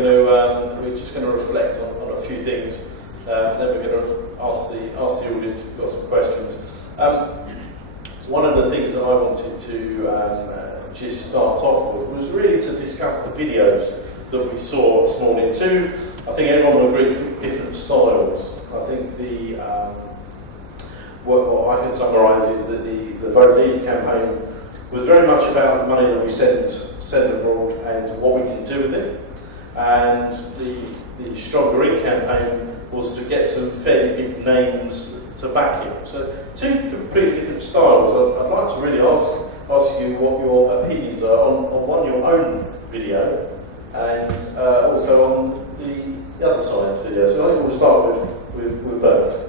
we're just going to reflect on a few things. Then we're going to ask the audience if you've got some questions. One of the things that I wanted to just start off with was really to discuss the videos that we saw this morning. I think everyone will agree with different styles. I think what I can summarise is that the Vote Leave campaign was very much about the money that we send abroad and what we can do with it. And the Stronger In campaign was to get some fairly big names to back it. So two completely different styles. I'd like to really ask you what your opinions are on your own video and also on the other side's video. So I think we'll start with Bert.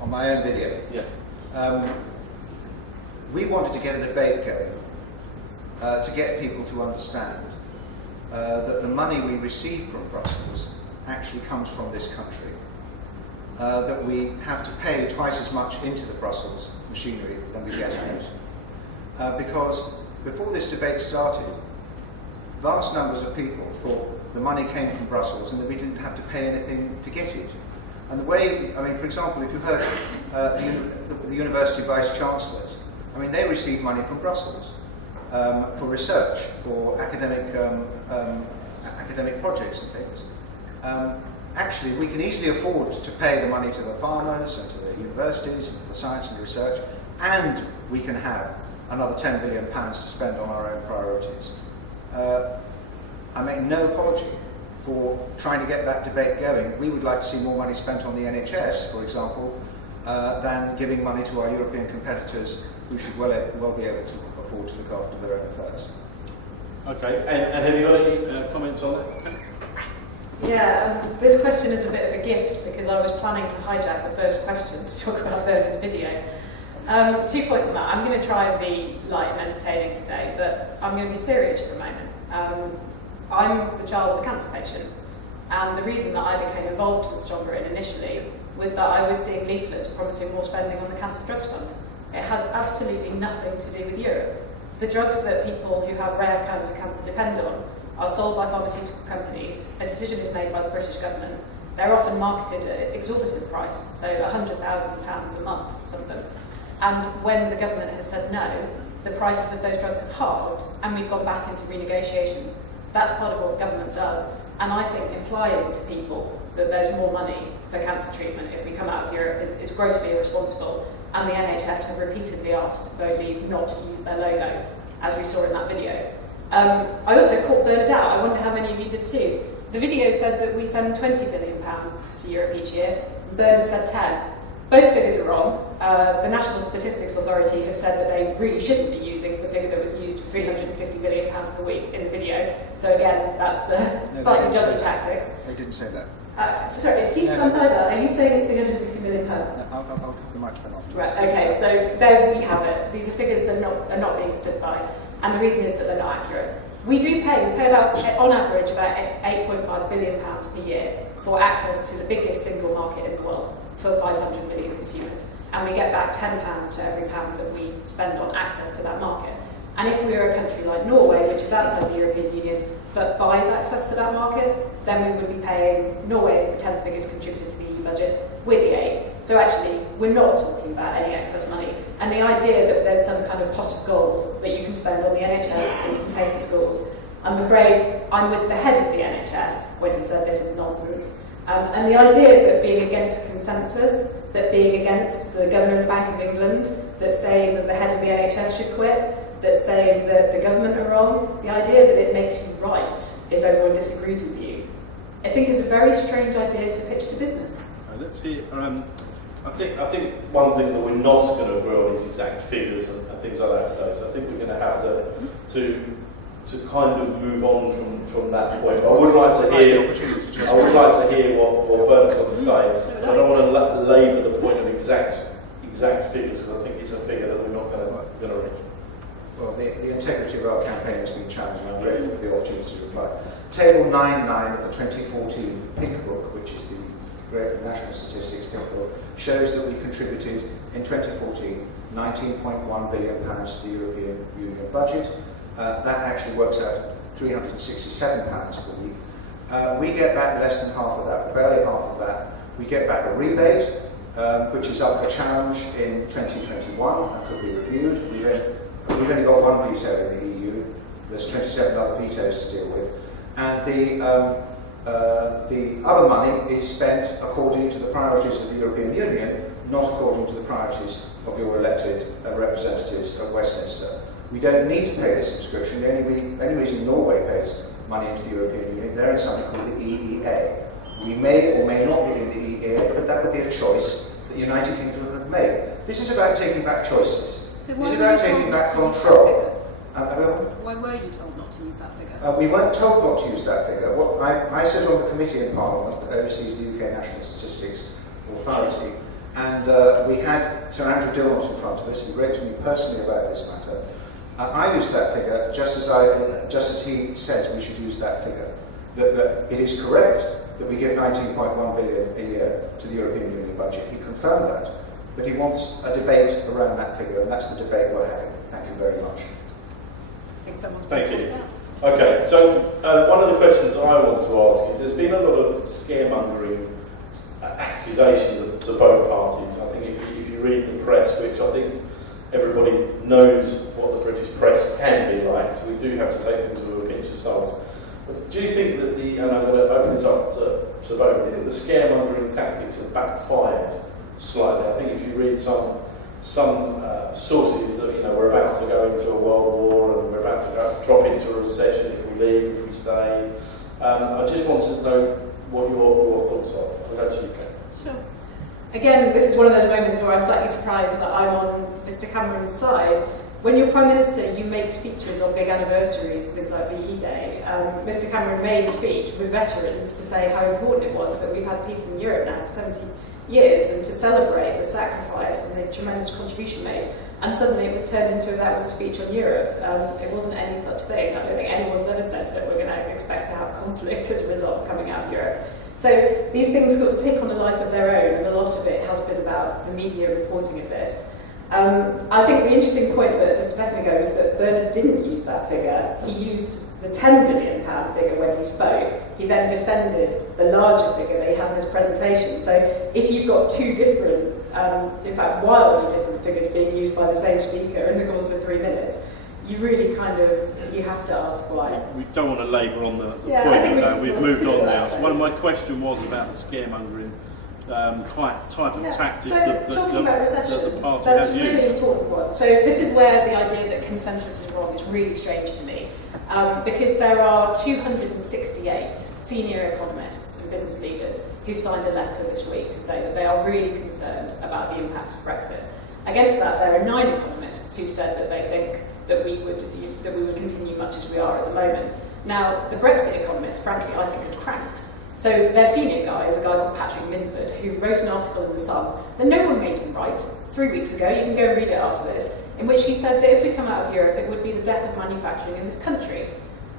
On my own video? Yeah. We wanted to get a debate going to get people to understand that the money we receive from Brussels actually comes from this country. That we have to pay twice as much into the Brussels machinery than we get out. Because before this debate started, vast numbers of people thought the money came from Brussels and that we didn't have to pay anything to get it. And the way, for example, if you heard the university vice-chancellors, they receive money from Brussels for research, for academic projects and things. Actually, we can easily afford to pay the money to the farmers and to the universities and to the science and the research, and we can have another £10 billion to spend on our own priorities. I make no apology for trying to get that debate going. We would like to see more money spent on the NHS, for example, than giving money to our European competitors who should well be able to afford to look after their own affairs. Okay, and have you got any comments on that? Yeah, this question is a bit of a gift because I was planning to hijack the first question to talk about Bernard's video. 2 points on that. I'm going to try and be light and entertaining today, but I'm going to be serious for a moment. I'm the child of a cancer patient, and the reason that I became involved with Stronger In initially was that I was seeing leaflets promising more spending on the Cancer Drugs Fund. It has absolutely nothing to do with Europe. The drugs that people who have rare kinds of cancer depend on are sold by pharmaceutical companies. A decision is made by the British government. They're often marketed at an exorbitant price, so £100,000 a month, some of them. And when the government has said no, the prices of those drugs have halved, and we've gone back into renegotiations. That's part of what government does. And I think implying to people that there's more money for cancer treatment if we come out of Europe is grossly irresponsible. And the NHS have repeatedly asked Vote Leave not to use their logo, as we saw in that video. I also caught Bernard out. I wonder how many of you did too. The video said that we send £20 billion to Europe each year. Bernard said 10. Both figures are wrong. The National Statistics Authority have said that they really shouldn't be using the figure that was used for £350 million per week in the video. So again, that's slightly dodgy tactics. They didn't say that. Sorry, can you stand by that? Are you saying it's £350 million? I'll have the microphone off. Right, okay, so there we have it. These are figures that are not being stood by, and the reason is that they're not accurate. We pay about, on average, about £8.5 billion per year for access to the biggest single market in the world for 500 million consumers. And we get back £10 for every pound that we spend on access to that market. And if we were a country like Norway, which is outside the European Union, but buys access to that market, then we would be paying, Norway is the 10th biggest contributor to the EU budget, we're the 8th. So actually, we're not talking about any excess money. And the idea that there's some kind of pot of gold that you can spend on the NHS and you can pay for schools, I'm afraid I'm with the head of the NHS when he said this is nonsense. And the idea that being against consensus, that being against the Governor of the Bank of England, that's saying that the head of the NHS should quit, that's saying that the government are wrong, the idea that it makes you right if everyone disagrees with you, I think is a very strange idea to pitch to business. Let's see. I think one thing that we're not going to agree on is exact figures and things like that today. So I think we're going to have to kind of move on from that point. But I would like to hear what Bernard's got to say. I don't want to labour the point of exact figures because I think it's a figure that we're not going to reach. Well, the integrity of our campaign has been challenged, and I'm grateful for the opportunity to reply. Table 9.9 of the 2014 Pink Book, which is the Great National Statistics Pink Book, shows that we contributed in 2014 £19.1 billion to the European Union budget. That actually works out £367 per week. We get back less than half of that, barely half of that. We get back a rebate, which is up for challenge in 2021, that could be reviewed. We've only got one veto in the EU, there's 27 other vetoes to deal with. And the other money is spent according to the priorities of the European Union, not according to the priorities of your elected representatives at Westminster. We don't need to pay this subscription. The only reason Norway pays money into the European Union, they're in something called the EEA. We may or may not be in the EEA, but that would be a choice that the United Kingdom could make. This is about taking back choices. So This is about taking back control. Why were you told not to use that figure? We weren't told not to use that figure. I sit on the committee in Parliament that oversees the UK National Statistics Authority, and we had Sir Andrew Dilmont in front of us. He wrote to me personally about this matter. I used that figure just as he says we should use that figure. That it is correct that we give 19.1 billion a year to the European Union budget. He confirmed that, but he wants a debate around that figure, and that's the debate we're having. Thank you very much. Thank you. Okay, so one of the questions I want to ask is there's been a lot of scaremongering accusations to both parties. I think if you read the press, which I think everybody knows what the British press can be like, so we do have to take things with a pinch of salt. But do you think that and I'm going to open this up to both, do you think the scaremongering tactics have backfired slightly? I think if you read some sources that we're about to go into a world war and we're about to drop into a recession if we leave, if we stay. I just want to know what your thoughts are. I'll go to you, Ken. Sure. Again, this is one of those moments where I'm slightly surprised that I'm on Mr. Cameron's side. When you're Prime Minister, you make speeches on big anniversaries, things like VE Day. Mr. Cameron made a speech with veterans to say how important it was that we've had peace in Europe now for 70 years and to celebrate the sacrifice and the tremendous contribution made. And suddenly it was turned into that was a speech on Europe. It wasn't any such thing. I don't think anyone's ever said that we're going to expect to have conflict as a result of coming out of Europe. So these things sort of take on a life of their own, and a lot of it has been about the media reporting of this. I think the interesting point that just a second ago is that Bernard didn't use that figure. He used the £10 million figure when he spoke. He then defended the larger figure that he had in his presentation. So if you've got two different, in fact wildly different figures being used by the same speaker in the course of 3 minutes, you really you have to ask why. We don't want to labour on the Yeah, point of that. We've moved on now. That So one of my question was about the scaremongering type of tactics that the party that's has a really used. important one. So this is where the idea that consensus is wrong is really strange to me, because there are 268 senior economists and business leaders who signed a letter this week to say that they are really concerned about the impact of Brexit. Against that, there are 9 economists who said that they think that we would continue much as we are at the moment. Now, the Brexit economists, frankly, I think are cranks. So their senior guy is a guy called Patrick Minford, who wrote an article in The Sun that no one made him write 3 weeks ago. You can go and read it after this, in which he said that if we come out of Europe, it would be the death of manufacturing in this country.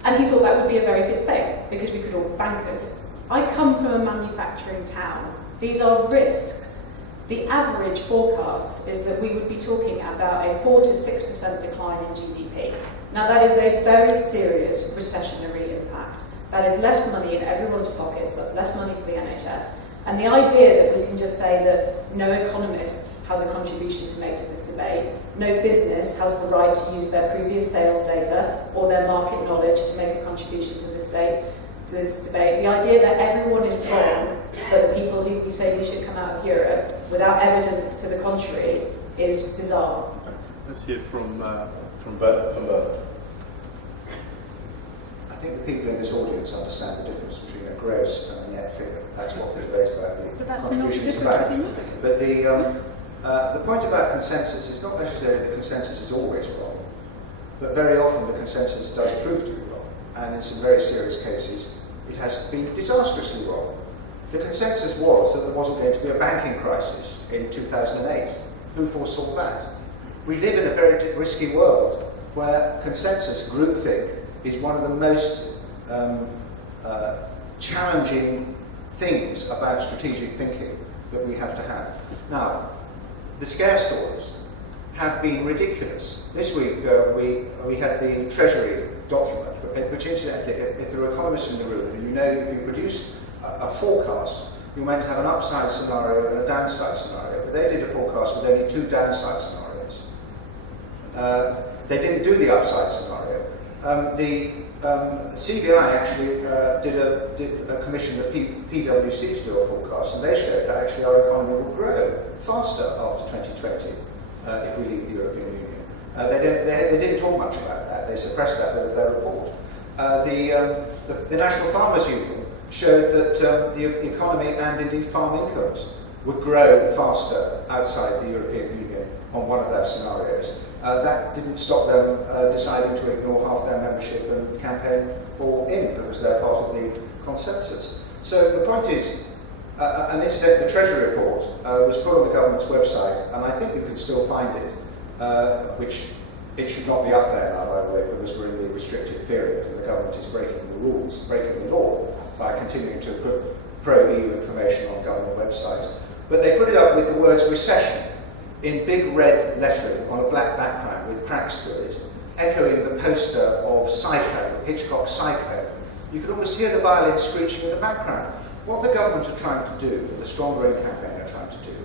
And he thought that would be a very good thing, because we could all be bankers. I come from a manufacturing town. These are risks. The average forecast is that we would be talking about a 4 to 6% decline in GDP. Now that is a very serious recessionary impact. That is less money in everyone's pockets, that's less money for the NHS. And the idea that we can just say that no economist has a contribution to make to this debate, no business has the right to use their previous sales data or their market knowledge to make a contribution to this debate, the idea that everyone is wrong, but the people who say we should come out of Europe without evidence to the contrary is bizarre. Okay. Let's hear from Bernard. I think the people in this audience understand the difference between a gross and a net figure. That's what the debate about the contribution is about. But the point about consensus is not necessarily that consensus is always wrong, but very often the consensus does prove to be wrong. And in some very serious cases, it has been disastrously wrong. The consensus was that there wasn't going to be a banking crisis in 2008. Who foresaw that? We live in a very risky world where consensus, groupthink, is one of the most challenging things about strategic thinking that we have to have. Now, the scare stories have been ridiculous. This week we had the Treasury document, which incidentally, if there are economists in the room, and you know if you produce a forecast, you're meant to have an upside scenario and a downside scenario. But they did a forecast with only 2 downside scenarios. They didn't do the upside scenario. The CBI actually did a commission at PwC to do a forecast, and they showed that actually our economy will grow faster after 2020 if we leave the European Union. They didn't talk much about that. They suppressed that bit of their report. The National Farmers Union showed that the economy and indeed farm incomes would grow faster outside the European Union on one of their scenarios. That didn't stop them deciding to ignore half their membership and campaign for in, because they're part of the consensus. So the point is, and incidentally, the Treasury report was put on the government's website, and I think you can still find it, which it should not be up there now, by the way, because we're in the restricted period, and the government is breaking the rules, breaking the law, by continuing to put pro-EU information on government websites. But they put it up with the words recession in big red lettering on a black background with cracks through it, echoing the poster of Psycho, Hitchcock's Psycho. You could almost hear the violin screeching in the background. What the government are trying to do, the Stronger In campaign are trying to do,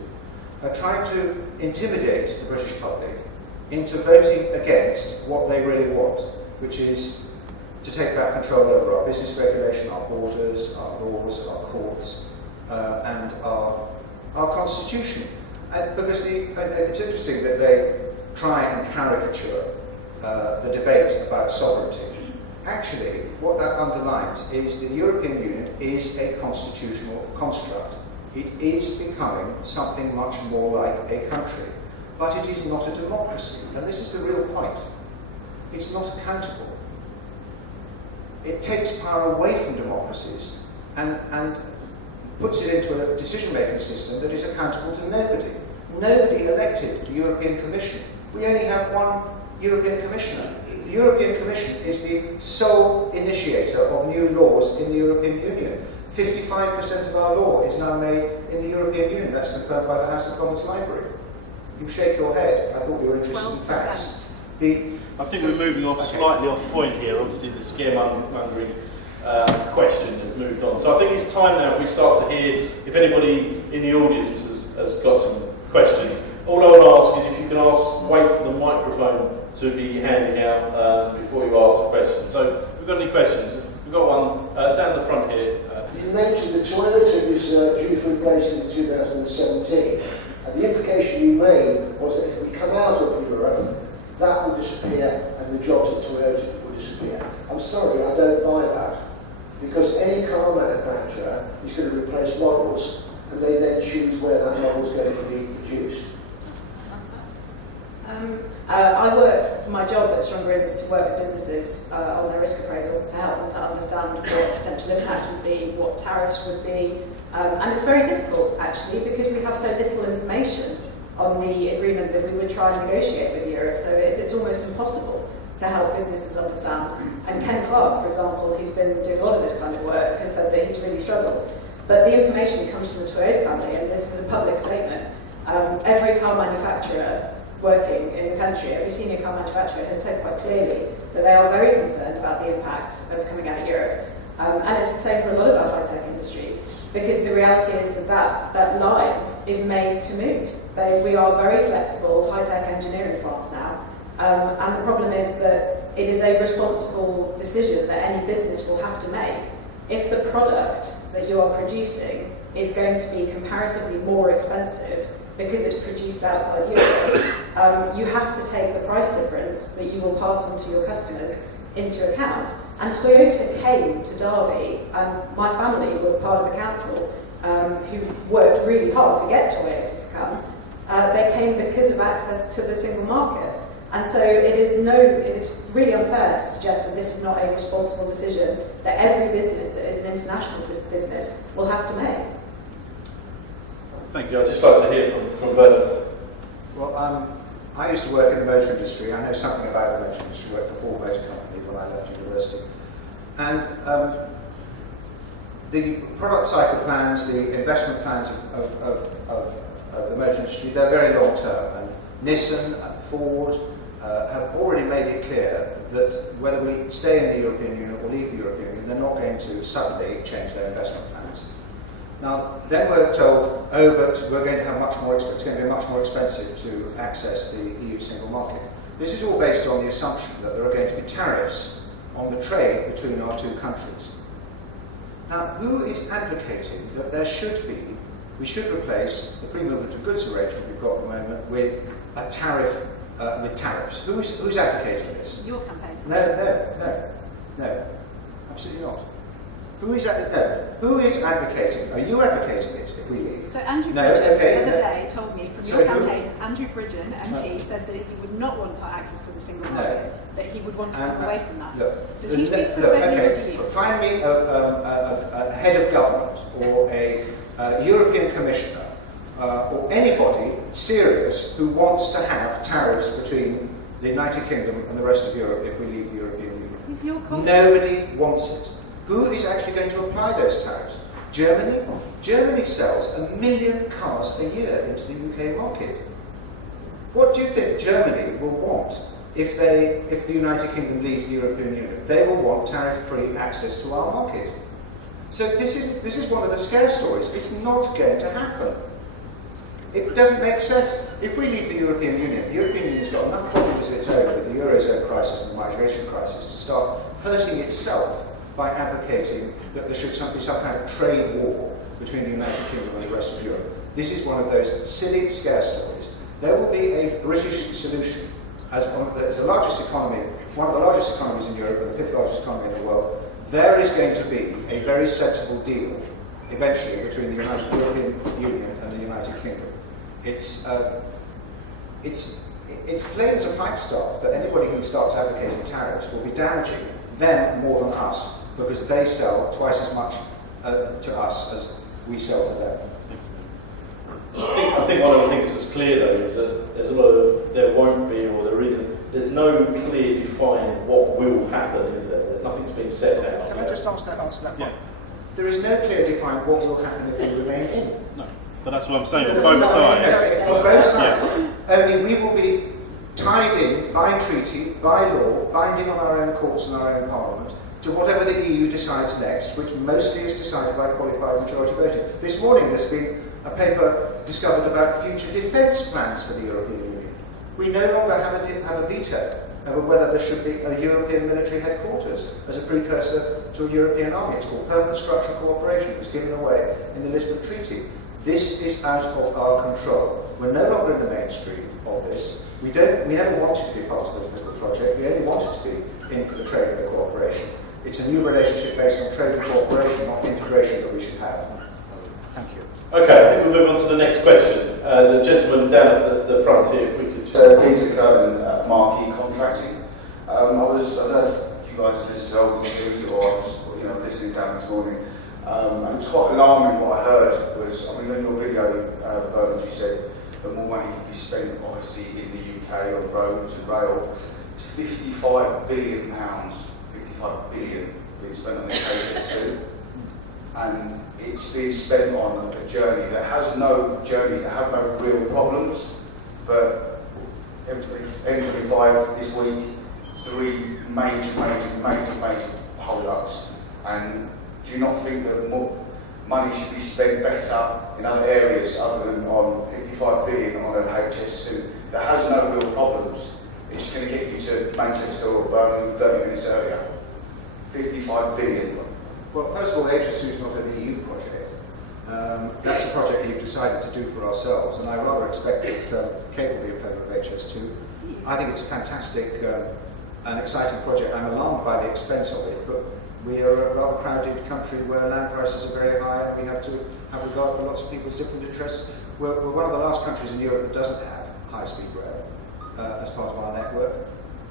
are trying to intimidate the British public into voting against what they really want, which is to take back control over our business regulation, our borders, our laws, our courts, and our constitution. And because it's interesting that they try and caricature the debate about sovereignty. Actually, what that underlines is the European Union is a constitutional construct. It is becoming something much more like a country. But it is not a democracy, and this is the real point. It's not accountable. It takes power away from democracies and puts it into a decision-making system that is accountable to nobody. Nobody elected the European Commission. We only have one European Commissioner. The European Commission is the sole initiator of new laws in the European Union. 55% of our law is now made in the European Union. That's confirmed by the House of Commons Library. You shake your head. I thought we were interested in facts. I think we're moving off slightly off point here. Obviously, the scaremongering question has moved on. So I think it's time now if we start to hear if anybody in the audience has got some questions. All I would ask is if you can wait for the microphone to be handing out before you ask the question. So if we've got any questions, we've got one down the front here. You mentioned the Toyota was due for replacement in 2017. And the implication you made was that if we come out of Europe, that will disappear and the jobs at Toyota will disappear. I'm sorry, I don't buy that. Because any car manufacturer is going to replace models, and they then choose where that model is going to be produced. My job at Stronger In is to work with businesses on their risk appraisal to help them to understand what potential impact would be, what tariffs would be, and it's very difficult actually because we have so little information on the agreement that we would try and negotiate with Europe, so it's almost impossible to help businesses understand. And Ken Clark, for example, who's been doing a lot of this kind of work, has said that he's really struggled. But the information comes from the Toyota family, and this is a public statement. Every car manufacturer working in the country, every senior car manufacturer has said quite clearly that they are very concerned about the impact of coming out of Europe. And it's the same for a lot of our high-tech industries, because the reality is that line is made to move. We are very flexible high-tech engineering plants now, and the problem is that it is a responsible decision that any business will have to make. If the product that you are producing is going to be comparatively more expensive because it's produced outside Europe, you have to take the price difference that you will pass on to your customers into account. And Toyota came to Derby, and my family were part of a council who worked really hard to get Toyota to come. They came because of access to the single market. And so it is really unfair to suggest that this is not a responsible decision that every business that is an international business will have to make. Thank you. I'd just like to hear from Bernard. Well, I used to work in the motor industry. I know something about the motor industry. I worked for Ford Motor Company when I left university. And the product cycle plans, the investment plans of the motor industry, they're very long term. And Nissan and Ford have already made it clear that whether we stay in the European Union or leave the European Union, they're not going to suddenly change their investment plans. Now, then we're told, oh, but we're going to have much more, it's going to be much more expensive to access the EU single market. This is all based on the assumption that there are going to be tariffs on the trade between our two countries. Now, who is advocating that there should be, we should replace the free movement of goods arrangement we've got at the moment with a tariff, with tariffs? Who's advocating this? Your campaign. No, absolutely not. Who is advocating? Are you advocating it if we leave? So Andrew No, Bridgen okay, the other no. day told me from Sorry, your who? campaign, Andrew Bridgen, MP, said that he would not want access to the single No. market, that he would want to come away from that. Look, Does he speak for look, Spain or do okay, you? find me a head of government or a European commissioner or anybody serious who wants to have tariffs between the United Kingdom and the rest of Europe if we leave the European Union. Is your culture? Nobody wants it. Who is actually going to apply those tariffs? Germany? Germany sells 1 million cars a year into the UK market. What do you think Germany will want if the United Kingdom leaves the European Union? They will want tariff-free access to our market. So this is one of the scare stories. It's not going to happen. It doesn't make sense. If we leave the European Union, the European Union's got enough problems of its own with the Eurozone crisis and the migration crisis to start hurting itself by advocating that there should be some kind of trade war between the United Kingdom and the rest of Europe. This is one of those silly scare stories. There will be a British solution as the largest economy, one of the largest economies in Europe and the 5th largest economy in the world. There is going to be a very sensible deal eventually between the European Union and the United Kingdom. It's plain as a pikestaff that anybody who starts advocating tariffs will be damaging them more than us, because they sell twice as much to us as we sell to them. I think one of the things that's clear though is that there's a lot of, there won't be or there isn't, there's no clear defined what will happen, is there? There's nothing's been set out. Can I just answer that point? Yeah. There is no clear defined what will happen if we remain in. No, but that's what I'm saying, No, it's both sides. It's on both sides. Yeah. Only we will be tied in by treaty, by law, binding on our own courts and our own parliament, to whatever the EU decides next, which mostly is decided by qualified majority voting. This morning there's been a paper discovered about future defence plans for the European Union. We no longer have a veto over whether there should be a European military headquarters as a precursor to a European army. It's called permanent structural cooperation. It was given away in the Lisbon Treaty. This is out of our control. We're no longer in the mainstream of this. We never wanted to be part of the political project. We only wanted to be in for the trade and the cooperation. It's a new relationship based on trade and cooperation, not integration, that we should have. Thank you. Okay, I think we'll move on to the next question. There's a gentleman down at the front here, if we could just... Peter Curtin at Marquee Contracting. I don't know if you guys listened to LBC or I was listening down this morning. And it was quite alarming what I heard was, in your video, Bernard, you said that more money could be spent, obviously, in the UK on roads and rail. It's £55 billion, 55 billion being spent on the HS2. And it's being spent on a journey that has no journeys, that have no real problems. But M25 this week, 3 major hold-ups. And do you not think that more money should be spent better in other areas other than on 55 billion on a HS2 that has no real problems? It's going to get you to Manchester or Birmingham 30 minutes earlier. 55 billion. Well, first of all, the HS2 is not an EU project. That's a project we've decided to do for ourselves, and I rather expect that Kate will be in favour of HS2. I think it's a fantastic and exciting project. I'm alarmed by the expense of it, but we are a rather crowded country where land prices are very high, and we have to have regard for lots of people's different interests. We're one of the last countries in Europe that doesn't have high-speed rail as part of our network.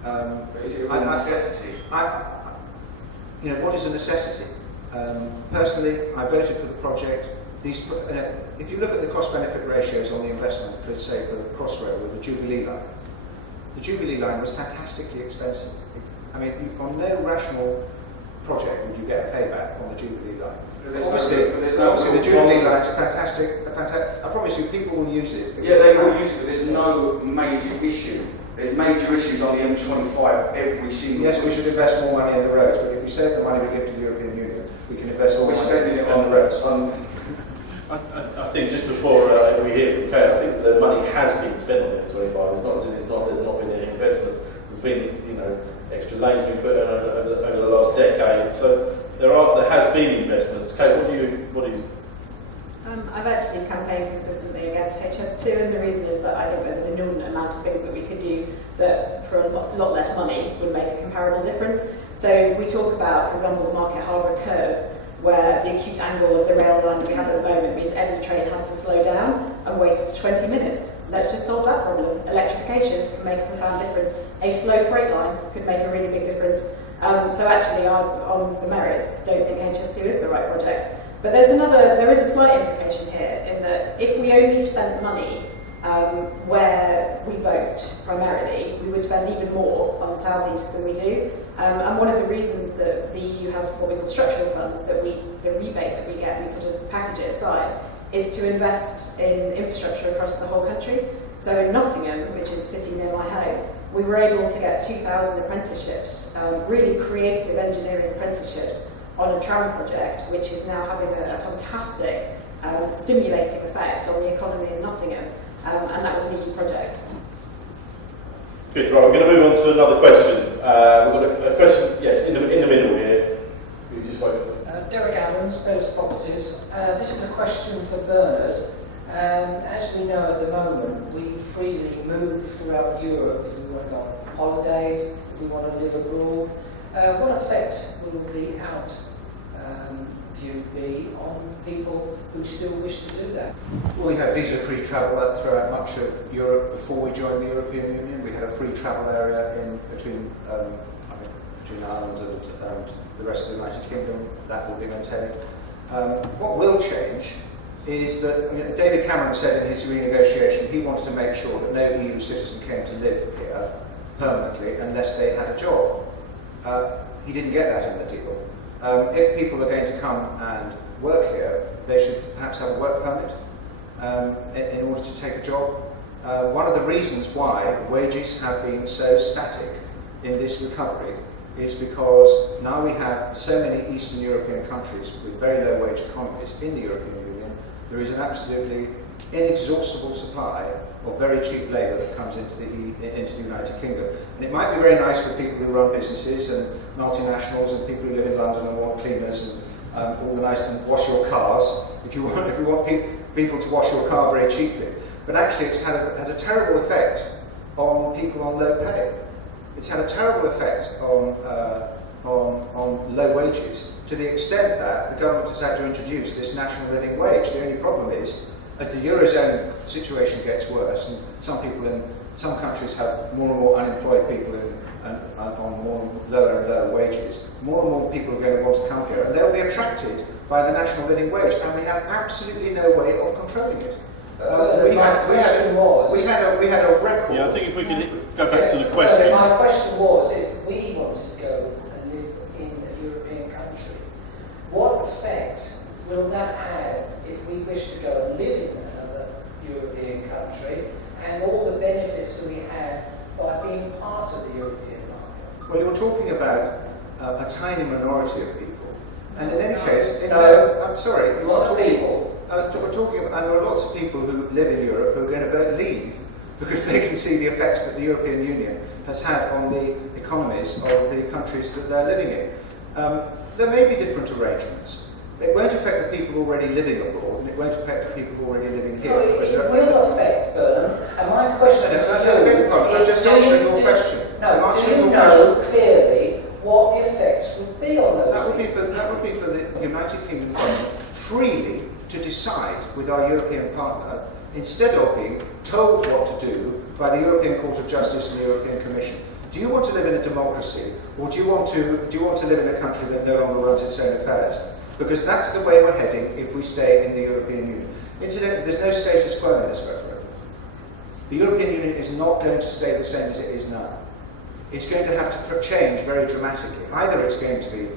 But is it a necessity? What is a necessity? Personally, I voted for the project. If you look at the cost-benefit ratios on the investment, for say for the Crossrail with the Jubilee line was fantastically expensive. On no rational project would you get a payback on the Jubilee line. Obviously, the Jubilee line's a fantastic. I promise you, people will use it. Yeah, they will use it, but there's no major issue. There's major issues on the M25 every single Yes, we week. should invest more money in the roads, but if we save the money we give to the European Union, we can invest more We're money spending it on the roads. I think just before we hear from Kay, I think the money has been spent on the M25. It's not as if there's not been any investment. There's been, extra lanes been put in over the last decade. So there has been investments. Kay, what do you? I've actually campaigned consistently against HS2, and the reason is that I think there's an inordinate amount of things that we could do that for a lot less money would make a comparable difference. So we talk about, for example, the Market Harbour curve, where the acute angle of the rail line that we have at the moment means every train has to slow down and waste 20 minutes. Let's just solve that problem. Electrification can make a profound difference. A slow freight line could make a really big difference. So actually, I, on the merits, don't think HS2 is the right project. But there is a slight implication here in that if we only spent money where we vote primarily, we would spend even more on the South East than we do. And one of the reasons that the EU has what we call structural funds, the rebate that we get, we sort of package it aside, is to invest in infrastructure across the whole country. So in Nottingham, which is a city near my home, we were able to get 2,000 apprenticeships, really creative engineering apprenticeships, on a tram project, which is now having a fantastic stimulating effect on the economy in Nottingham, and that was an EU project. Good, right, we're going to move on to another question. We've got a question, yes, in the middle here. We just wait for Derek Adams, Bellis Properties. This is a question for Bernard. As we know at the moment, we freely move throughout Europe if we want to go on holidays, if we want to live abroad. What effect will the out view be on people who still wish to do that? Well, we had visa-free travel throughout much of Europe before we joined the European Union. We had a free travel area between Ireland and the rest of the United Kingdom. That will be maintained. What will change is that David Cameron said in his renegotiation he wanted to make sure that no EU citizen came to live here permanently unless they had a job. He didn't get that in the deal. If people are going to come and work here, they should perhaps have a work permit in order to take a job. One of the reasons why wages have been so static in this recovery is because now we have so many Eastern European countries with very low wage economies in the European Union. There is an absolutely inexhaustible supply of very cheap labour that comes into the United Kingdom. And it might be very nice for people who run businesses and multinationals and people who live in London and want cleaners and organise and wash your cars, if you want people to wash your car very cheaply. But actually it's had a terrible effect on people on low pay. It's had a terrible effect on low wages, to the extent that the government has had to introduce this national living wage. The only problem is, as the Eurozone situation gets worse, and some countries have more and more unemployed people on more lower and lower wages, more and more people are going to want to come here, and they'll be attracted by the national living wage, and we have absolutely no way of controlling it. We had a record. Yeah, I think if we could go back to the question. My question was, if we wanted to go and live in a European country, what effect will that have if we wish to go and live in another European country, and all the benefits that we have by being part of the European market? Well, you're talking about a tiny minority of people, and in any case, I'm sorry, Lots of people. we're talking about, and there are lots of people who live in Europe who are going to leave because they can see the effects that the European Union has had on the economies of the countries that they're living in. There may be different arrangements. It won't affect the people already living abroad, and it won't affect the people already living here. No, it will affect Burnham, and my question to you I'm just answering your question. No, do you know clearly what the effects would be on those That would be people? for the United Kingdom government freely to decide with our European partner, instead of being told what to do by the European Court of Justice and the European Commission. Do you want to live in a democracy, or do you want to live in a country that no longer runs its own affairs? Because that's the way we're heading if we stay in the European Union. Incidentally, there's no status quo in this referendum. The European Union is not going to stay the same as it is now. It's going to have to change very dramatically. Either it's going to be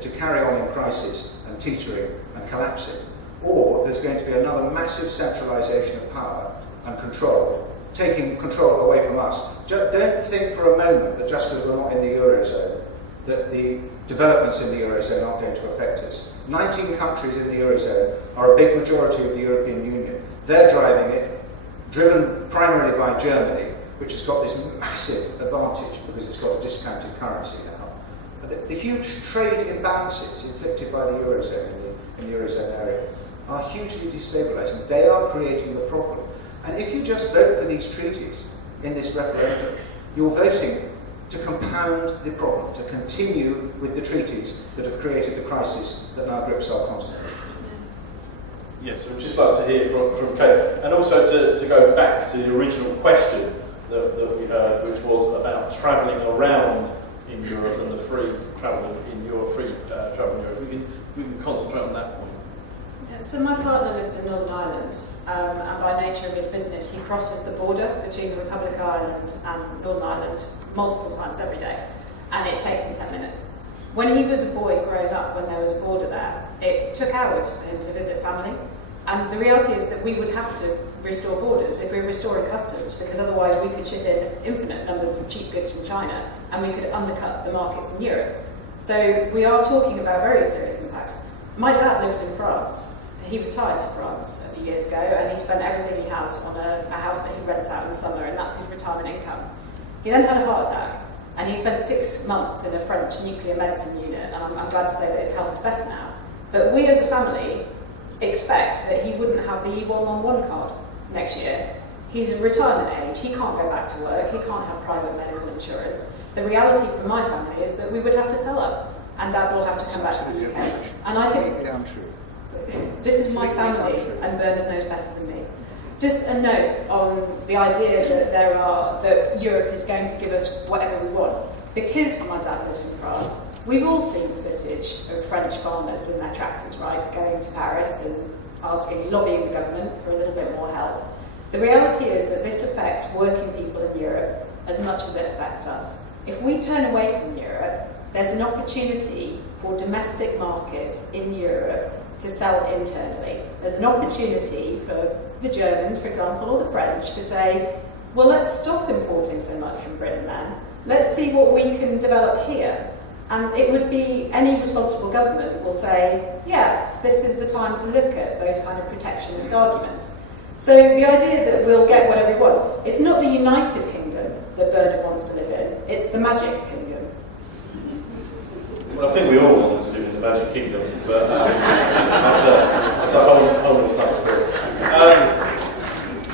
to carry on in crisis and teetering and collapsing, or there's going to be another massive centralisation of power and control taking control away from us. Don't think for a moment that just because we're not in the Eurozone, that the developments in the Eurozone aren't going to affect us. 19 countries in the Eurozone are a big majority of the European Union. They're driving it, driven primarily by Germany, which has got this massive advantage because it's got a discounted currency now. The huge trade imbalances inflicted by the Eurozone in the Eurozone area are hugely destabilising. They are creating the problem. And if you just vote for these treaties in this referendum, you're voting to compound the problem, to continue with the treaties that have created the crisis that now grips our continent. Yes, we'd just like to hear from Kate. And also to go back to the original question that we heard, which was about travelling around in Europe and the free travel in Europe, travel in Europe. We can concentrate on that point. Yeah, so my partner lives in Northern Ireland, and by nature of his business, he crosses the border between the Republic of Ireland and Northern Ireland multiple times every day, and it takes him 10 minutes. When he was a boy growing up, when there was a border there, it took hours for him to visit family. And the reality is that we would have to restore borders if we were restoring customs, because otherwise we could ship in infinite numbers of cheap goods from China and we could undercut the markets in Europe. So we are talking about very serious impacts. My dad lives in France. He retired to France a few years ago and he spent everything he has on a house that he rents out in the summer, and that's his retirement income. He then had a heart attack and he spent 6 months in a French nuclear medicine unit, and I'm glad to say that his health is better now. But we as a family expect that he wouldn't have the E111 card next year. He's of retirement age, he can't go back to work, he can't have private medical insurance. The reality for my family is that we would have to sell up and Dad will have to come back to the UK. And I think this is my family and Bernard knows better than me. Just a note on the idea that Europe is going to give us whatever we want. Because my dad lives in France, we've all seen footage of French farmers and their tractors, right, going to Paris and lobbying the government for a little bit more help. The reality is that this affects working people in Europe as much as it affects us. If we turn away from Europe, there's an opportunity for domestic markets in Europe to sell internally. There's an opportunity for the Germans, for example, or the French to say, well, let's stop importing so much from Britain then. Let's see what we can develop here. And it would be, any responsible government will say, yeah, this is the time to look at those kind of protectionist arguments. So the idea that we'll get whatever we want, it's not the United Kingdom that Bernard wants to live in, it's the Magic Kingdom. Well, I think we all want to live in the Magic Kingdom, but that's a whole stuff story.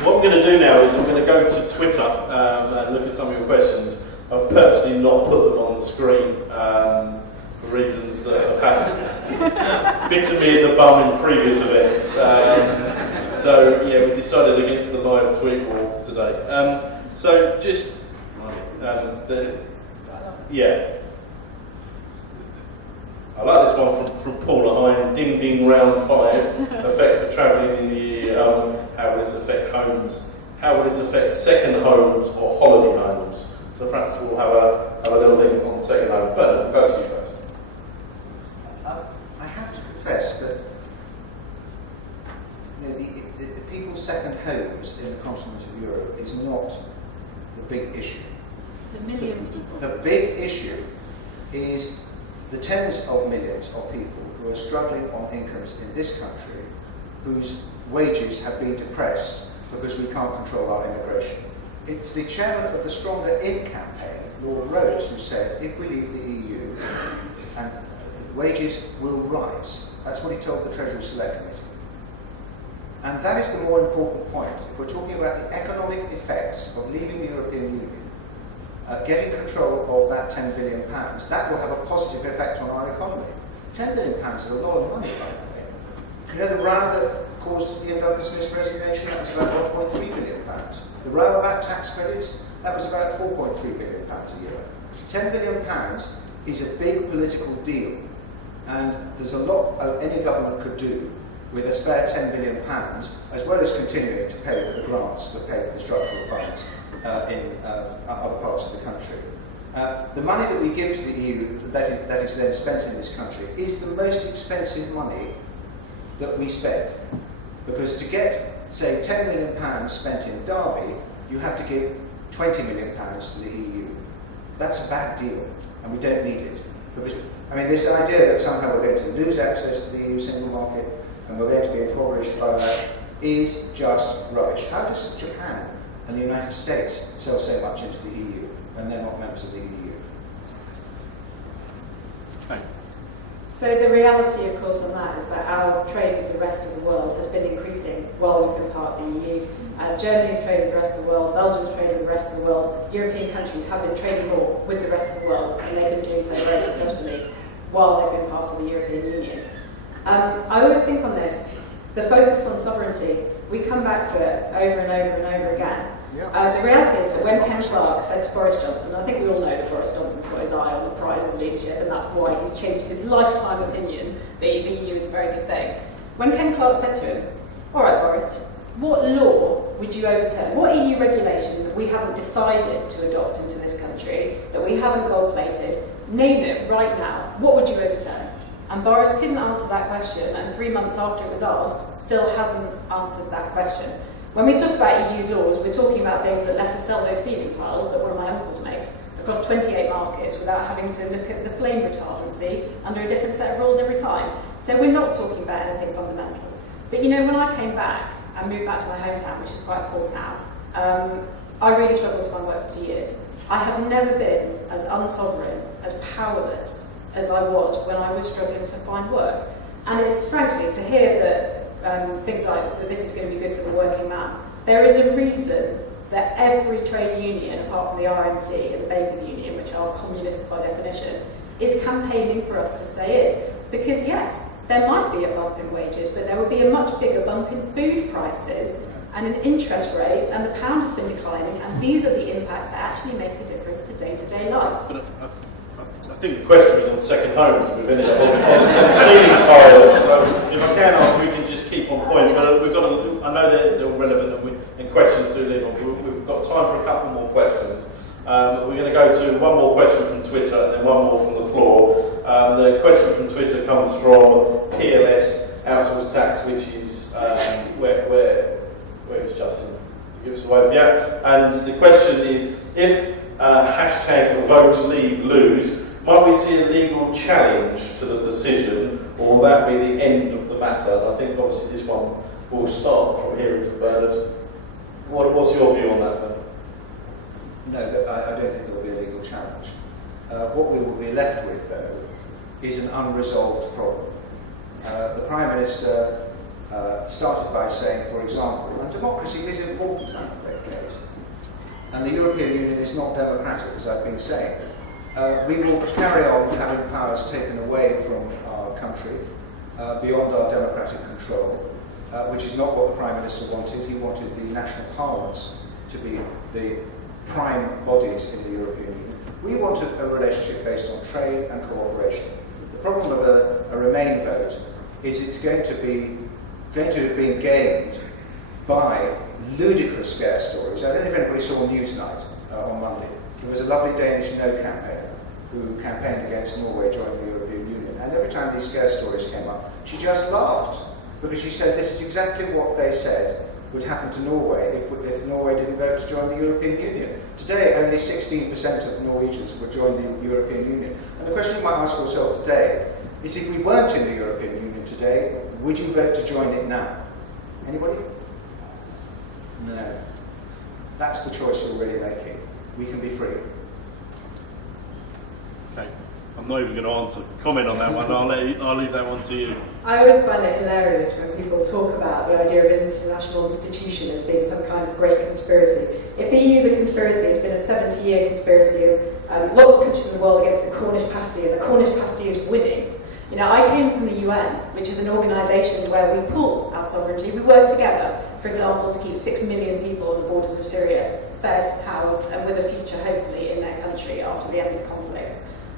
What I'm going to do now is I'm going to go to Twitter and look at some of your questions. I've purposely not put them on the screen for reasons that have bitten me in the bum in previous events. So yeah, we decided against the live tweet war today. So just I like this one from Paula Hine. Ding ding round 5. Effect for travelling in the EU. How will this affect homes? How will this affect second homes or holiday homes? So perhaps we'll have a little thing on second home. But we'll go to you first. I have to confess that the people's second homes in the continent of Europe is not the big issue. It's 1 million people. The big issue is the tens of millions of people who are struggling on incomes in this country, whose wages have been depressed because we can't control our immigration. It's the chairman of the Stronger In campaign, Lord Rose, who said, if we leave the EU, and wages will rise. That's what he told the Treasury Select Committee. And that is the more important point. If we're talking about the economic effects of leaving the European Union, getting control of that £10 billion, that will have a positive effect on our economy. £10 billion is a lot of money, by the way. You know, the row that caused Ian Douglas-Smith's resignation, that was about £1.3 billion. The row about tax credits, that was about £4.3 billion a year. £10 billion is a big political deal, and there's a lot any government could do with a spare £10 billion, as well as continuing to pay for the grants that pay for the structural funds in other parts of the country. The money that we give to the EU that is then spent in this country is the most expensive money that we spend. Because to get, say, £10 million spent in Derby you have to give £20 million to the EU. That's a bad deal, and we don't need it. Because, I mean, this idea that somehow we're going to lose access to the EU single market and we're going to be impoverished by that is just rubbish. How does Japan and the United States sell so much into the EU when they're not members of the EU? So the reality, of course, on that is that our trade with the rest of the world has been increasing while we've been part of the EU. Germany's trade with the rest of the world, Belgium's trade with the rest of the world, European countries have been trading more with the rest of the world, and they've been doing so very successfully while they've been part of the European Union. I always think on this, the focus on sovereignty, we come back to it over and over and over again. The reality is that when Ken Clarke said to Boris Johnson, I think we all know that Boris Johnson's got his eye on the prize of leadership, and that's why he's changed his lifetime opinion that the EU is a very good thing. When Ken Clarke said to him, all right, Boris, what law would you overturn? What EU regulation that we haven't decided to adopt into this country, that we haven't gold-plated, name it right now, what would you overturn? And Boris couldn't answer that question, and 3 months after it was asked, still hasn't answered that question. When we talk about EU laws, we're talking about things that let us sell those ceiling tiles that one of my uncles makes across 28 markets without having to look at the flame retardancy under a different set of rules every time. So we're not talking about anything fundamental. But you know, when I came back and moved back to my hometown, which is quite a poor town, I really struggled to find work for 2 years. I have never been as unsovereign, as powerless as I was when I was struggling to find work. And it's frankly to hear that things like that this is going to be good for the working man. There is a reason that every trade union, apart from the RMT and the Bakers Union, which are communist by definition, is campaigning for us to stay in. Because yes, there might be a bump in wages, but there would be a much bigger bump in food prices and in interest rates, and the pound has been declining, and these are the impacts that actually make a difference to day-to-day life. But I think the question was on second homes within it, on ceiling tiles. So if I can ask, we can just keep on point. But we've got I know they're relevant and questions do live on. We've got time for a couple more questions. We're going to go to one more question from Twitter and then one more from the floor. The question from Twitter comes from PLS Outsourced Tax, which is where is Justin? Give us a wave. Yeah. And the question is, if hashtag vote leave lose, might we see a legal challenge to the decision, or will that be the end of the matter? And I think obviously this one will start from hearing from Bernard. What's your view on that, Bernard? No, I don't think there will be a legal challenge. What we will be left with, though, is an unresolved problem. The Prime Minister started by saying, for example, that democracy is important, I'm afraid, Kate. And the European Union is not democratic, as I've been saying. We will carry on having powers taken away from our country beyond our democratic control, which is not what the Prime Minister wanted. He wanted the national parliaments to be the prime bodies in the European Union. We wanted a relationship based on trade and cooperation. The problem of a Remain vote is it's going to have been gamed by ludicrous scare stories. I don't know if anybody saw Newsnight on Monday. There was a lovely Danish No campaigner who campaigned against Norway joining the European Union, and every time these scare stories came up, she just laughed, because she said this is exactly what they said would happen to Norway if Norway didn't vote to join the European Union. Today, only 16% of Norwegians would join the European Union. And the question you might ask yourself today is, if we weren't in the European Union today, would you vote to join it now? Anybody? No. That's the choice you're really making. We can be free. Okay. I'm not even going to comment on that one. I'll leave that one to you. I always find it hilarious when people talk about the idea of an international institution as being some kind of great conspiracy. If the EU is a conspiracy, it's been a 70-year conspiracy of lots of countries in the world against the Cornish pasty, and the Cornish pasty is winning. You know, I came from the UN, which is an organisation where we pool our sovereignty. We work together, for example, to keep 6 million people on the borders of Syria fed, housed, and with a future, hopefully, in their country after the end of conflict.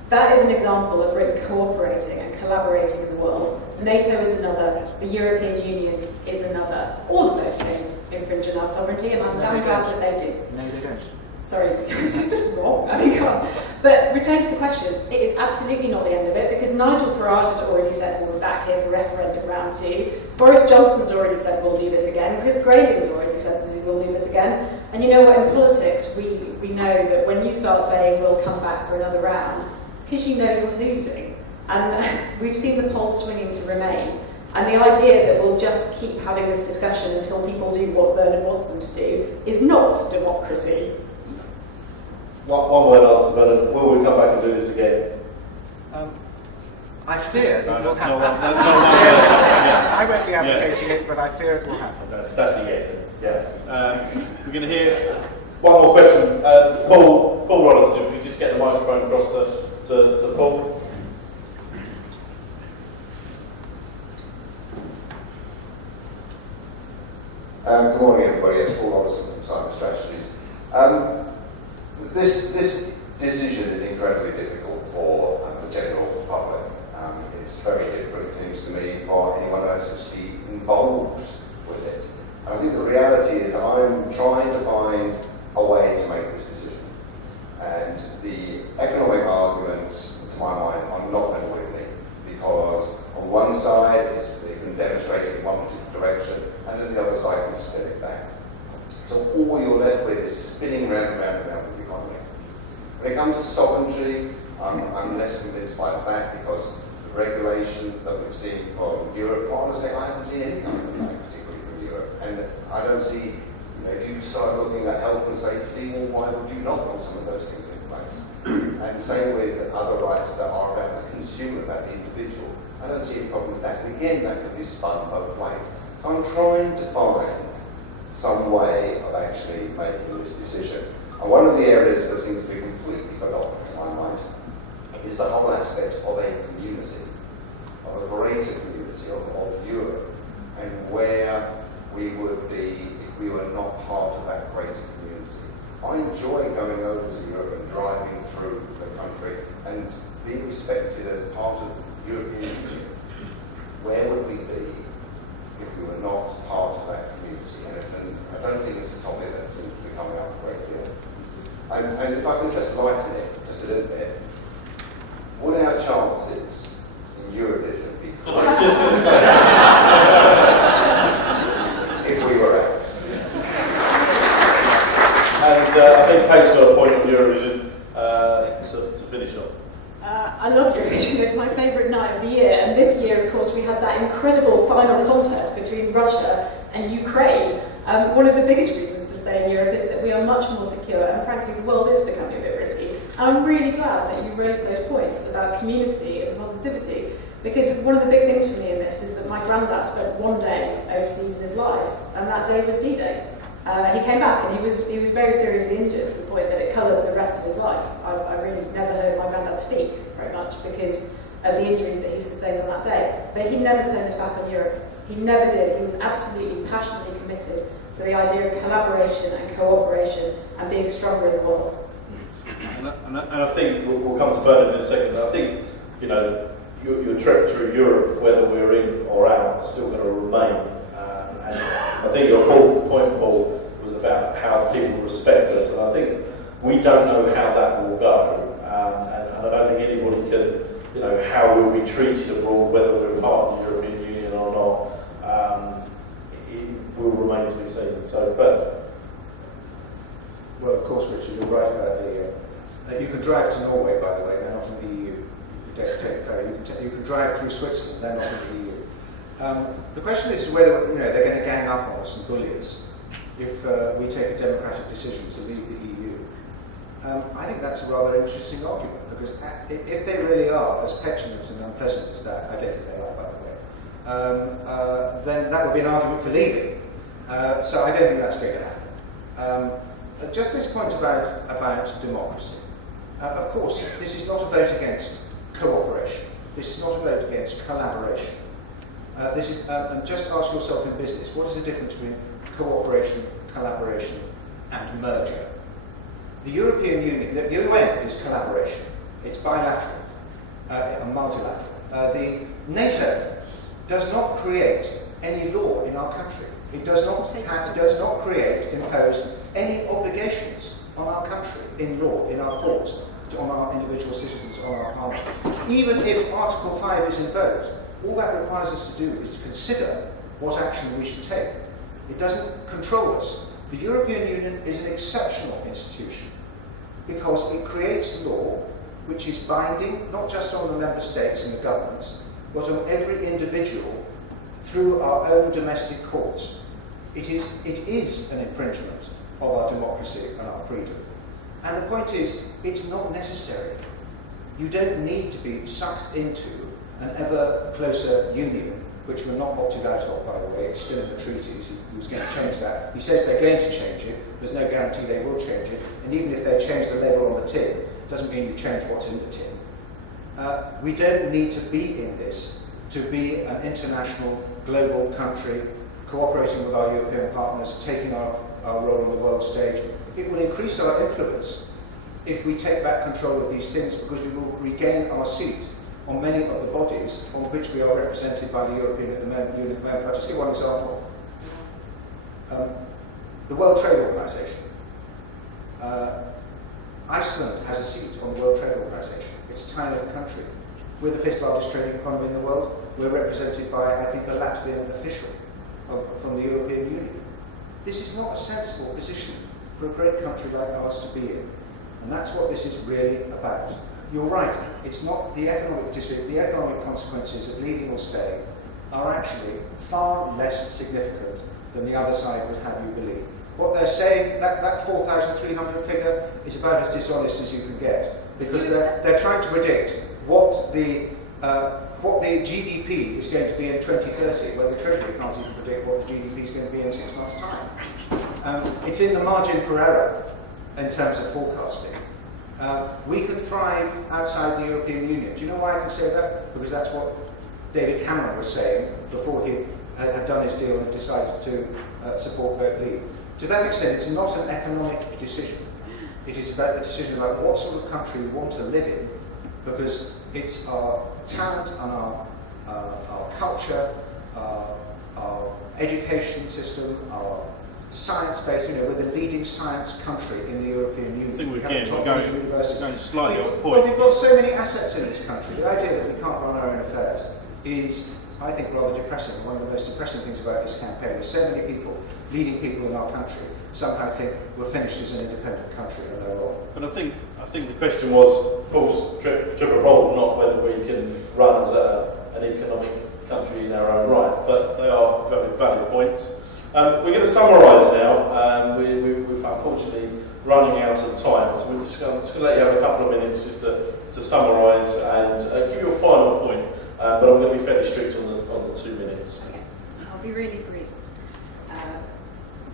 That is an example of Britain cooperating and collaborating in the world. NATO is another, the European Union is another. All of those things infringe on our sovereignty, and I'm damn glad that they do. No, they don't. Sorry, because it's just wrong. I mean, come on. But return to the question, it is absolutely not the end of it, because Nigel Farage has already said we're back here for referendum round 2. Boris Johnson's already said we'll do this again. Chris Grayling's already said that we'll do this again. And you know what, in politics, we know that when you start saying we'll come back for another round, it's because you know you're losing. And we've seen the polls swinging to Remain. And the idea that we'll just keep having this discussion until people do what Bernard wants them to do is not democracy. One word answer, Bernard. Will we come back and do this again? I fear No, it will that's happen. not one. That's not one word. Yeah. I won't be advocating it, but I fear it will happen. That's a yes. Yeah. We're going to hear. One more question. Paul Robertson, if we just get the microphone across to Paul. Good morning, everybody. It's Paul Robertson from Cyber Strategies. This decision is incredibly difficult for the general public. It's very difficult, it seems to me, for anyone who's actually involved with it. And I think the reality is I'm trying to find a way to make this decision. And the economic arguments, to my mind, are not going to win me, because on one side they can demonstrate it in one particular direction, and then the other side can spin it back. So all you're left with is spinning round and round and round with the economy. When it comes to sovereignty, I'm less convinced by that, because the regulations that we've seen from Europe, honestly, I haven't seen any kind of like, particularly from Europe. And I don't see, if you start looking at health and safety, well, why would you not want some of those things in place? And same with other rights that are about the consumer, about the individual. I don't see a problem with that. And again, that can be spun both ways. So I'm trying to find some way of actually making this decision. And one of the areas that seems to be completely forgotten to my mind is the whole aspect of a community, of a greater community of Europe, and where we would be if we were not part of that greater community. I enjoy going over to Europe and driving through the country and being respected as part of the European Union. Where would we be if we were not part of that community? And I don't think it's a topic that seems to be coming up a great deal. And if I could just lighten it just a little bit, what are our chances in Eurovision? I was just going to say. If we were out. And I think Kate's got a point on Eurovision to finish off. I love Eurovision, it's my favourite night of the year, and this year, of course, we had that incredible final contest between Russia and Ukraine. One of the biggest reasons to stay in Europe is that we are much more secure, and frankly, the world is becoming a bit risky. And I'm really glad that you raised those points about community and positivity, because one of the big things for me in this is that my granddad spent one day overseas in his life, and that day was D-Day. He came back and he was very seriously injured to the point that it coloured the rest of his life. I really never heard my granddad speak very much because of the injuries that he sustained on that day. But he never turned his back on Europe. He never did. He was absolutely passionately committed to the idea of collaboration and cooperation and being stronger in the world. And I think we'll come to Bernard in a second, but I think, your trip through Europe, whether we're in or out, is still going to remain. And I think your point, Paul, was about how people respect us, and I think we don't know how that will go, and I don't think anybody can, how we'll be treated abroad, whether we're part of the European Union or not, it will remain to be seen. So, but Well, of course, Richard, you're right about you can drive to Norway, by the way, they're not in the EU. You can take a ferry. You can drive through Switzerland, they're not in the EU. The question is whether they're going to gang up on us and bully us if we take a democratic decision to leave the EU. I think that's a rather interesting argument, because if they really are as petulant and unpleasant as that, I don't think they are, by the way, then that would be an argument for leaving. So I don't think that's going to happen. Just this point about democracy. Of course, this is not a vote against cooperation. This is not a vote against collaboration. And just ask yourself in business, what is the difference between cooperation, collaboration, and merger? The European Union, the UN is collaboration. It's bilateral and multilateral. The NATO does not create any law in our country. It does not impose any obligations on our country in law, in our courts, on our individual citizens, on our parliament. Even if Article 5 is invoked, all that requires us to do is to consider what action we should take. It doesn't control us. The European Union is an exceptional institution because it creates law which is binding not just on the member states and the governments, but on every individual through our own domestic courts. It is an infringement of our democracy and our freedom. And the point is, it's not necessary. You don't need to be sucked into an ever closer union, which we're not opted out of, by the way. It's still in the treaties. He was going to change that. He says they're going to change it. There's no guarantee they will change it. And even if they change the label on the tin, doesn't mean you've changed what's in the tin. We don't need to be in this to be an international, global country, cooperating with our European partners, taking our role on the world stage. It will increase our influence if we take back control of these things, because we will regain our seat on many of the bodies on which we are represented by the European Union at the moment. I'll just give one example. The World Trade Organization. Iceland has a seat on the World Trade Organization. It's a tiny little country. We're the fifth largest trading economy in the world. We're represented by, I think, a Latvian official from the European Union. This is not a sensible position for a great country like ours to be in. And that's what this is really about. You're right, it's not the economic consequences of leaving or staying are actually far less significant than the other side would have you believe. What they're saying, that 4,300 figure is about as dishonest as you can get, because they're trying to predict what the GDP is going to be in 2030, when the Treasury can't even predict what the GDP is going to be in 6 months' time. It's in the margin for error in terms of forecasting. We can thrive outside the European Union. Do you know why I can say that? Because that's what David Cameron was saying before he had done his deal and decided to support Vote Leave. To that extent, it's not an economic decision. It is about the decision about what sort of country we want to live in, because it's our talent and our culture, our education system, our science base. We're the leading science country in the European Union. I think we're going slightly off point. Well, we've got so many assets in this country. The idea that we can't run our own affairs is, I think, rather depressing. One of the most depressing things about this campaign is so many people, leading people in our country, somehow think we're finished as an independent country, and they're wrong. And I think the question was Paul's triple role, not whether we can run as an economic country in our own right, but they are very valid points. We're going to summarise now. We're unfortunately running out of time, so we're just going to let you have a couple of minutes just to summarise and give you a final point. But I'm going to be fairly strict on the 2 minutes. Okay, I'll be really brief.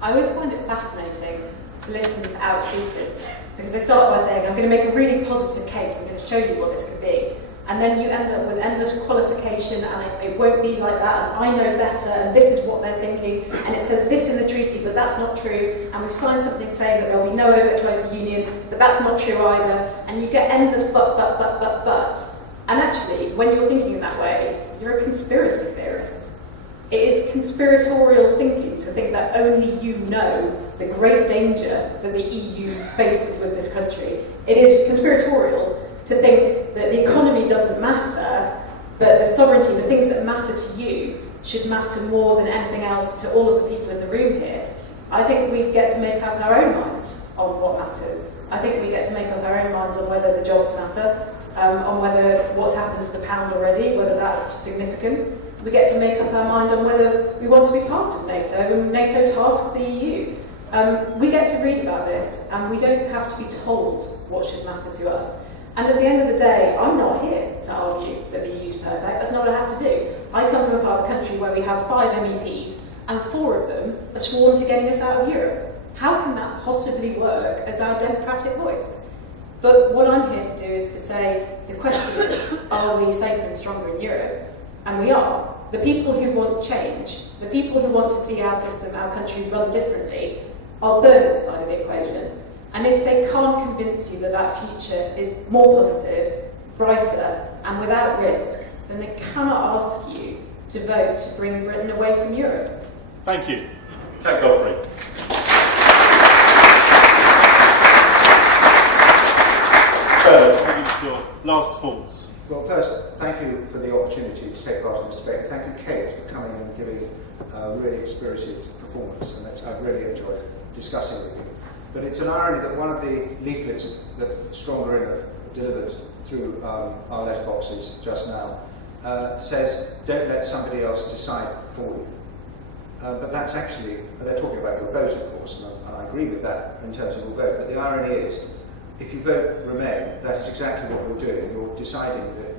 I always find it fascinating to listen to our speakers, because they start by saying, I'm going to make a really positive case, I'm going to show you what this could be. And then you end up with endless qualification, and it won't be like that, and I know better, and this is what they're thinking, and it says this in the treaty, but that's not true, and we've signed something saying that there'll be no closer union, but that's not true either, and you get endless but. And actually, when you're thinking in that way, you're a conspiracy theorist. It is conspiratorial thinking to think that only you know the great danger that the EU faces with this country. It is conspiratorial to think that the economy doesn't matter, but the sovereignty, the things that matter to you, should matter more than anything else to all of the people in the room here. I think we get to make up our own minds on what matters. I think we get to make up our own minds on whether the jobs matter, on whether what's happened to the pound already, whether that's significant. We get to make up our mind on whether we want to be part of NATO, and NATO tasks the EU. We get to read about this, and we don't have to be told what should matter to us. And at the end of the day, I'm not here to argue that the EU is perfect. That's not what I have to do. I come from a part of the country where we have 5 MEPs, and 4 of them are sworn to getting us out of Europe. How can that possibly work as our democratic voice? But what I'm here to do is to say, the question is, are we safer and stronger in Europe? And we are. The people who want change, the people who want to see our system, our country run differently, are Bernard's side of the equation. And if they can't convince you that that future is more positive, brighter, and without risk, then they cannot ask you to vote to bring Britain away from Europe. Thank you. Kat Godfrey. Bernard, what are your last thoughts? Well, first, thank you for the opportunity to take part in this debate. Thank you, Kate, for coming and giving a really spirited performance, and I've really enjoyed discussing with you. But it's an irony that one of the leaflets that Stronger In have delivered through our letterboxes just now says, don't let somebody else decide for you. But that's actually, they're talking about your vote, of course, and I agree with that in terms of your vote. But the irony is, if you vote Remain, that is exactly what you're doing. You're deciding that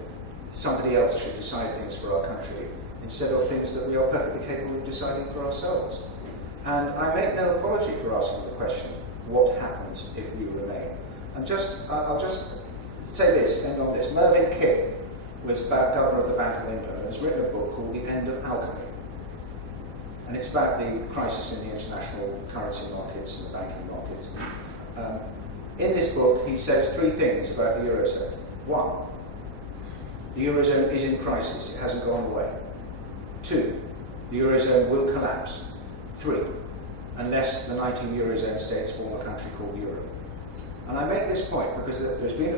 somebody else should decide things for our country instead of things that we are perfectly capable of deciding for ourselves. And I make no apology for asking the question, what happens if we remain? And I'll just say this, end on this. Mervyn King was governor of the Bank of England and has written a book called The End of Alchemy. And it's about the crisis in the international currency markets and the banking markets. In this book, he says 3 things about the Eurozone. 1, the Eurozone is in crisis, it hasn't gone away. 2, the Eurozone will collapse. 3, unless the 19 Eurozone states form a country called Europe. And I make this point because there's been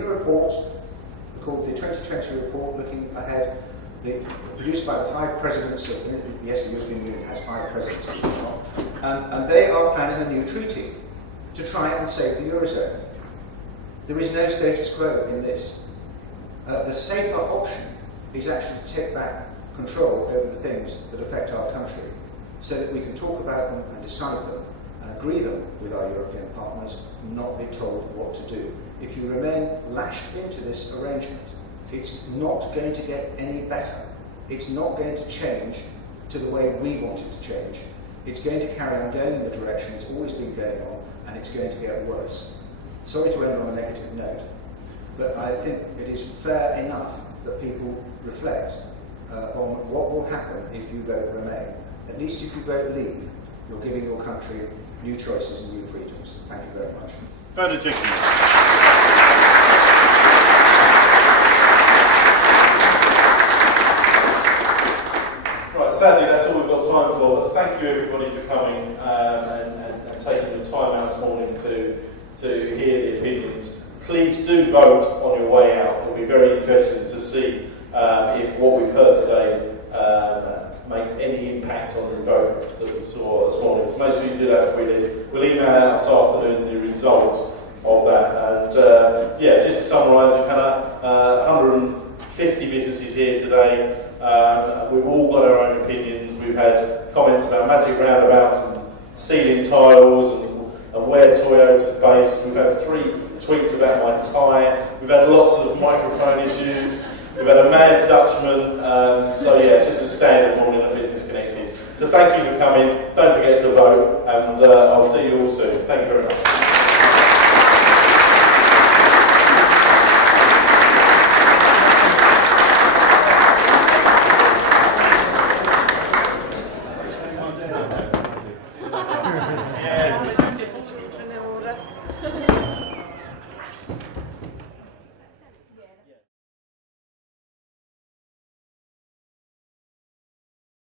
a report called the 2020 report looking ahead, produced by the 5 presidents of, yes, the European Union has 5 presidents, and they are planning a new treaty to try and save the Eurozone. There is no status quo in this. The safer option is actually to take back control over the things that affect our country so that we can talk about them and decide them and agree them with our European partners, not be told what to do. If you remain lashed into this arrangement, it's not going to get any better. It's not going to change to the way we want it to change. It's going to carry on going in the direction it's always been going on, and it's going to get worse. Sorry to end on a negative note, but I think it is fair enough that people reflect on what will happen if you vote Remain. At least if you vote Leave, you're giving your country new choices and new freedoms. Thank you very much. Bernard Jenkins. Right, sadly that's all we've got time for, but thank you everybody for coming and taking the time out this morning to hear the opinions. Please do vote on your way out. It'll be very interesting to see if what we've heard today makes any impact on the votes that we saw this morning. So make sure you do that freely. We'll email out this afternoon the results of that. And yeah, just to summarise, we've had 150 businesses here today. We've all got our own opinions. We've had comments about magic roundabouts and ceiling tiles and where Toyota's based. We've had 3 tweets about my tie. We've had lots of microphone issues. We've had a mad Dutchman. So yeah, just a standard morning at Business Connected. So thank you for coming. Don't forget to vote, and I'll see you all soon. Thank you very much. Okay.